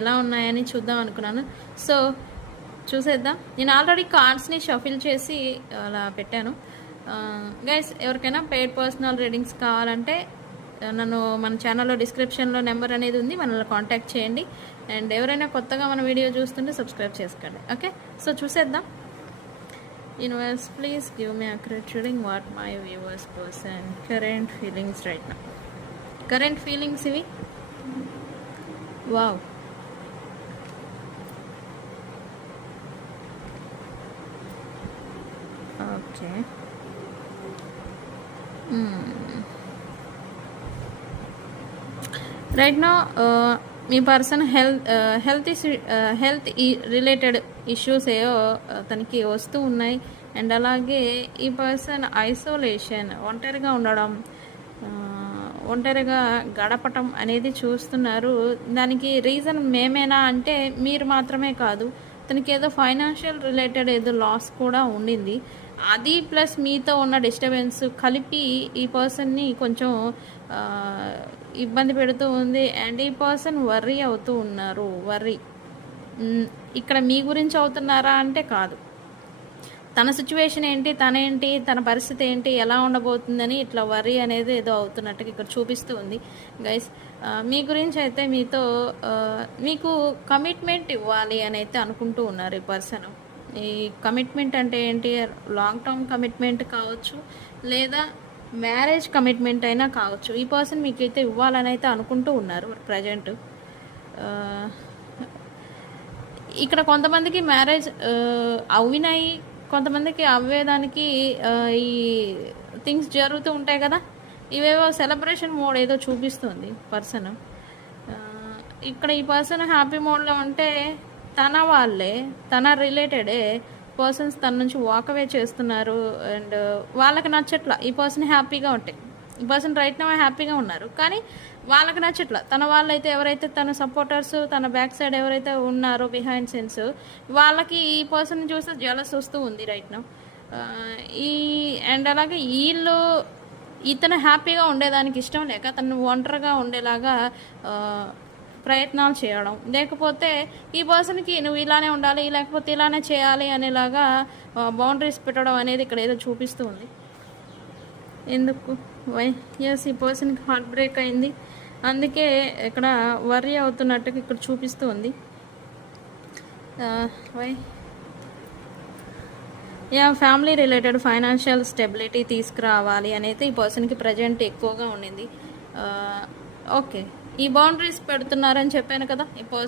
ఎలా ఉన్నాయని చూద్దాం అనుకున్నాను. సో చూసేద్దాం. నేను ఆల్రెడీ కార్డ్స్ని షఫిల్ చేసి అలా పెట్టాను. గైస్, ఎవరికైనా పెయిడ్ పర్సనల్ రీడింగ్స్ కావాలంటే నన్ను మన ఛానల్లో డిస్క్రిప్షన్లో నెంబర్ అనేది ఉంది, మనల్ని కాంటాక్ట్ చేయండి. అండ్ ఎవరైనా కొత్తగా మన వీడియో చూస్తుంటే సబ్స్క్రైబ్ చేసుకోండి. ఓకే, సో చూసేద్దాం. Universe, please give me accurate reading what my viewers person current feelings right now. Current feelings ఇవి. Wow, okay. రైట్ నో మీ పర్సన్ హెల్త్ రిలేటెడ్ ఇష్యూస్ ఏవో తనకి వస్తూ ఉన్నాయి. అండ్ అలాగే ఈ పర్సన్ ఐసోలేషన్, ఒంటరిగా ఉండడం, ఒంటరిగా గడపటం అనేది చూస్తున్నారు. దానికి రీజన్ మేమేనా అంటే మీరు మాత్రమే కాదు, తనకి ఏదో ఫైనాన్షియల్ రిలేటెడ్ ఏదో లాస్ కూడా ఉండింది. అది ప్లస్ మీతో ఉన్న డిస్టర్బెన్స్ కలిపి ఈ పర్సన్ని కొంచెం ఇబ్బంది పెడుతూ ఉంది. అండ్ ఈ పర్సన్ వర్రీ అవుతూ ఉన్నారు. ఇక్కడ మీ గురించి అవుతున్నారా అంటే కాదు, తన సిచ్యువేషన్ ఏంటి, తనేంటి, తన పరిస్థితి ఏంటి, ఎలా ఉండబోతుందని ఇట్లా వర్రీ అనేది ఏదో అవుతున్నట్టుగా ఇక్కడ చూపిస్తూ ఉంది. గైస్, మీ గురించి అయితే మీకు కమిట్మెంట్ ఇవ్వాలి అని అయితే అనుకుంటూ ఉన్నారు ఈ పర్సన్. ఈ కమిట్మెంట్ అంటే ఏంటి, లాంగ్ టర్మ్ కమిట్మెంట్ కావచ్చు, లేదా మ్యారేజ్ కమిట్మెంట్ అయినా కావచ్చు. ఈ పర్సన్ మీకైతే ఇవ్వాలని అయితే అనుకుంటూ ఉన్నారు ప్రజెంట్. ఇక్కడ కొంతమందికి మ్యారేజ్ అవినాయి, కొంతమందికి అవ్వేదానికి ఈ థింగ్స్ జరుగుతూ ఉంటాయి కదా. ఇవేవో సెలబ్రేషన్ మోడ్ ఏదో చూపిస్తుంది పర్సన్. ఇక్కడ ఈ పర్సన్ హ్యాపీ మోడ్లో ఉంటే తన వాళ్ళే, తన రిలేటెడే పర్సన్స్ తన నుంచి వాకవే చేస్తున్నారు. అండ్ వాళ్ళకి నచ్చట్లా ఈ పర్సన్ హ్యాపీగా ఉంటే. ఈ పర్సన్ రైట్ నౌ హ్యాపీగా ఉన్నారు, కానీ వాళ్ళకి నచ్చట్లా. తన వాళ్ళైతే ఎవరైతే తన సపోర్టర్స్, తన బ్యాక్ సైడ్ ఎవరైతే ఉన్నారో బిహైండ్ సెన్స్, వాళ్ళకి ఈ పర్సన్ చూస్తే జలస్ వస్తూ ఉంది రైట్ నౌ. అండ్ అలాగే ఇతను హ్యాపీగా ఉండేదానికి ఇష్టం లేక తను ఒంటరిగా ఉండేలాగా ప్రయత్నాలు చేయడం, లేకపోతే ఈ పర్సన్కి నువ్వు ఇలానే ఉండాలి, లేకపోతే ఇలానే చేయాలి అనేలాగా బౌండరీస్ పెట్టడం అనేది ఇక్కడ ఏదో చూపిస్తూ ఉంది. ఎందుకు ఈ పర్సన్కి హార్ట్ బ్రేక్ అయింది, అందుకే ఇక్కడ వర్రీ అవుతున్నట్టుగా ఇక్కడ చూపిస్తూ ఉంది. ఫ్యామిలీ రిలేటెడ్ ఫైనాన్షియల్ స్టెబిలిటీ తీసుకురావాలి అనేది ఈ పర్సన్కి ప్రజెంట్ ఎక్కువగా ఉండింది. ఓకే, ఈ బౌండరీస్ పెడుతున్నారని చెప్పాను కదా ఈ పర్సన్.